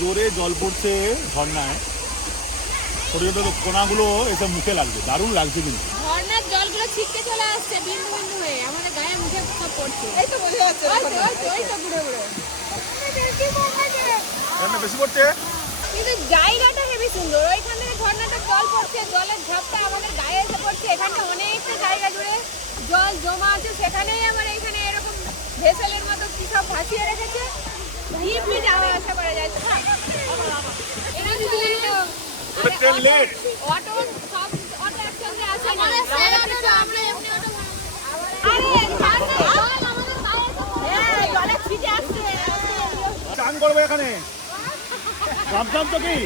জোরে জল পড়ছে ঝর্ণায়, ছোট ছোট কোনাগুলো এসে মুখে লাগছে, দারুণ লাগছে কিন্তু। ঝর্ণার জলগুলো ছিটকে চলে আসছে বিন্দু বিন্দু হয়ে আমাদের গায়ে মুখে সব পড়ছে। এই তো বোঝা যাচ্ছে ওই তো ঘুরে ঘুরে ঝর্ণা বেশি পড়ছে। কিন্তু জায়গাটা হেবি সুন্দর, ওইখান থেকে ঝর্ণাটা জল পড়ছে, জলের ঝাপটা আমাদের গায়ে এসে পড়ছে। এখানটা অনেকটা জায়গা জুড়ে জল জমা আছে, সেখানেই আমার এখানে এরকম ভেসেলের মতো কি সব ভাসিয়ে রেখেছে, ইপি যাওয়া আসা করা যায়। এটা চলে এলো ট্রেন লেট। অটো, সব অটো একসঙ্গে আসে না। আমরা এমনি অটো আরে ঝর্ণা জল আমাদের গায়ে এসে জলে ছিটে আসছে। চান করবে এখানে রামচাম তো কি